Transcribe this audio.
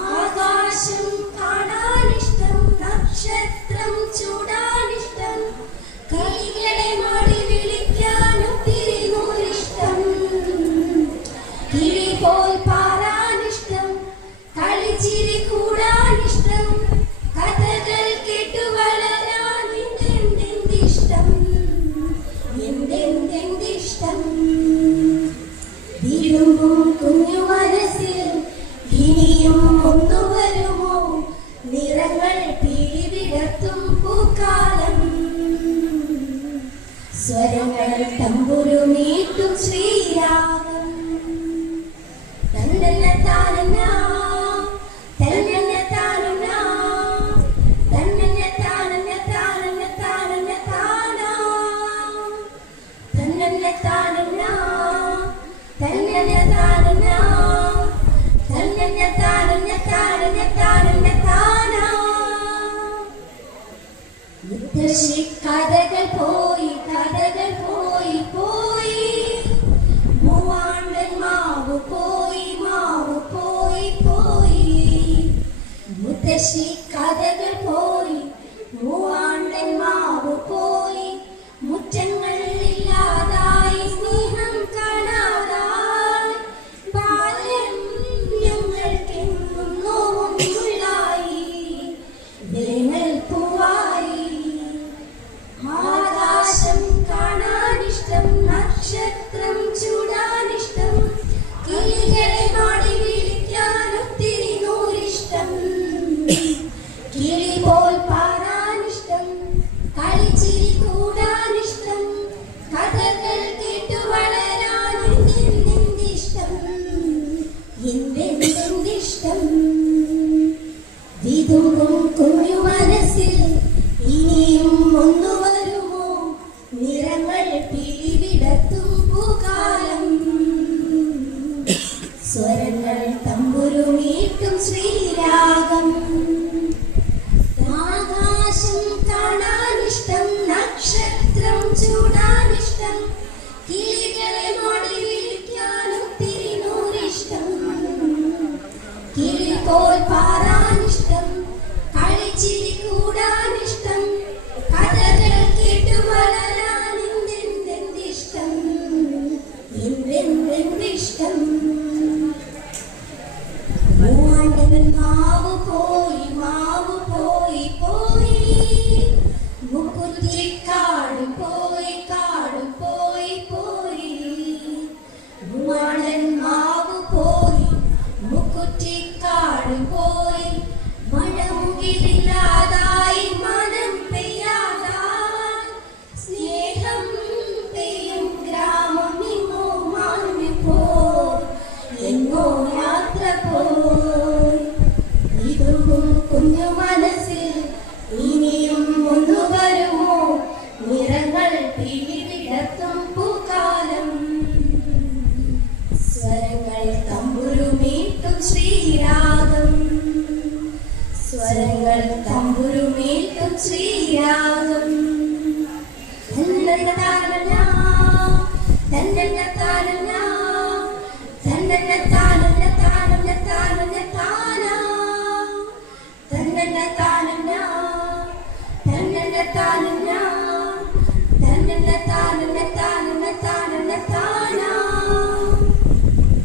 ആകാശം കാണാനിഷ്ടം, നക്ഷത്രം ചൂടാനിഷ്ടം, കിളികളെ മാടി വിളിക്കാൻ ഒത്തിരി നൂറിഷ്ടം, കിളി പോൽ പാറാനിഷ്ടം, കളിച്ചിരി കൂടാനിഷ്ടം, കഥകൾ കേട്ടു വളരാൻ എന്തെന്തിഷ്ടം, എന്തെന്തിഷ്ടം. വിരുമ്പും കുഞ്ഞു മനസ്സിൽ ഇനിയും ഒന്നു വരുമോ, നിറങ്ങൾ പിടിവിടത്തും പൂക്കാലം, സ്വരങ്ങൾ തമ്പുരുമീട്ടും ശ്രീരാഗം. തന്നന്ന താനന്ന തന്നന്ന താനന്ന തന്നന്ന താനന്ന താനന്ന താനന്ന താനാ തന്നന്ന താനന്ന തന്നന്ന താനന്ന തന്നന്ന താനന്ന താനന്ന താനന്ന താനാ. മുത്തശ്ശി കഥകൾ പോയി കഥകൾ പോയി പോയി, മൂവാണ്ടൻ മാവ് പോയി മാവ് പോയി പോയി. മുത്തശ്ശി കഥകൾ പോയി, മൂവാണ്ടൻ മാവ് പോയി, മുറ്റങ്ങൾ ഇല്ലാതായി, സ്നേഹം കാണാതായി, ബാല്യം ഞങ്ങൾക്കെന്നും നോവും മുള്ളായി, വേനൽ പൂവായി. ആകാശം കാണാനിഷ്ടം, നക്ഷത്രം ചൂടാനിഷ്ടം, കിളികളെ മാടി വിളിക്കാൻ ഒത്തിരി നൂറിഷ്ടം, കിളി പോൽ പാറാനിഷ്ടം, കളിച്ചിരി കൂടാനിഷ്ടം, കഥകൾ കേട്ടു വളരാൻ എന്തെന്തിഷ്ടം, എന്തെന്തിഷ്ടം. വിതുമ്പും കുഞ്ഞു മനസ്സിൽ ഇനിയും ഒന്നു വരുമോ, നിറങ്ങൾ പിടിവിടത്തും പൂക്കാലം, സ്വരങ്ങൾ തമ്പുരുമീട്ടും ശ്രീരാഗം. ആകാശം കാണാനിഷ്ടം, നക്ഷത്രം ചൂടാനിഷ്ടം, കിളികളെ മാടി വിളിക്കാൻ ഒത്തിരി നൂറിഷ്ടം, കിളി പോൽ പാറാനിഷ്ടം, കളിച്ചിരി കൂടാനിഷ്ടം, കഥകൾ കേട്ടു വളരാൻ എന്തെന്തിഷ്ടം, എന്തെന്തിഷ്ടം. മൂവാണ്ടൻ മാവ് പോയി മാവ് പോയി പോയി, മുക്കുറ്റിക്കാട് പോയി കാട് പോയി പോയി. മൂവാണ്ടൻ മാവ് പോയി, മുക്കുറ്റിക്കാട് പോയി, മഴമുകിലില്ലാതായി, മനം പെയ്യാതായി, സ്നേഹം പെയ്യും ഗ്രാമം എങ്ങോ മാഞ്ഞു പോയി, എങ്ങോ യാത്ര പോയി. വിതുമ്പും കുഞ്ഞു മനസ്സിൽ ഇനിയും ഒന്നു വരുമോ, നിറങ്ങൾ പിടിവിടത്തും പൂക്കാലം, സ്വരങ്ങൾ തമ്പുരുമീട്ടും ശ്രീരാഗം, സ്വരങ്ങൾ തമ്പുരുമീട്ടും ശ്രീരാഗം. തന്നന്ന താനന്ന തന്നന്ന താനന്ന